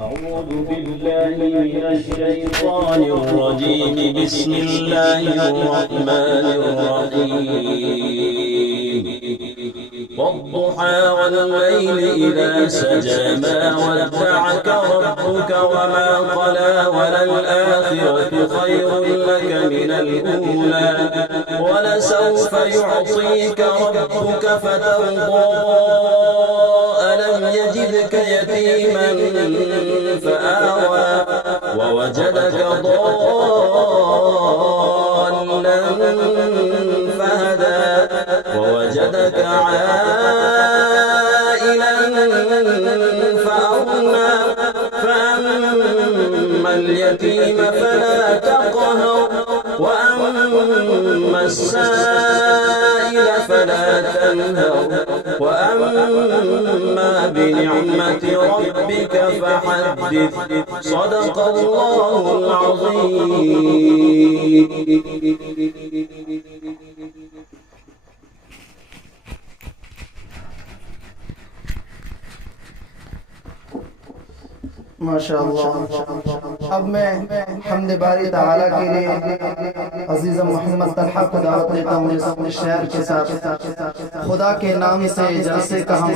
أعوذ بالله من الشيطان الرجيم. بسم الله الرحمن الرحيم. والضحى والليل إذا سجى ما ودعك ربك وما قلى وللآخرة خير لك من الأولى ولسوف يعطيك ربك فترضى. ألم يجدك يتيما فآوى ووجدك ضالا فهدى ووجدك عائلا فأغنى فأما اليتيم فلا تقهر وأما السائل فلا تنهر وأما بنعمة ربك فحدث. صدق الله العظيم. माशाअल्लाह। अब मैं हमद बारी ताला के लिए अजीज़ मोहम्मद तलहा को दावत देता हूँ इस शेर के साथ। खुदा के नाम से जैसे कहा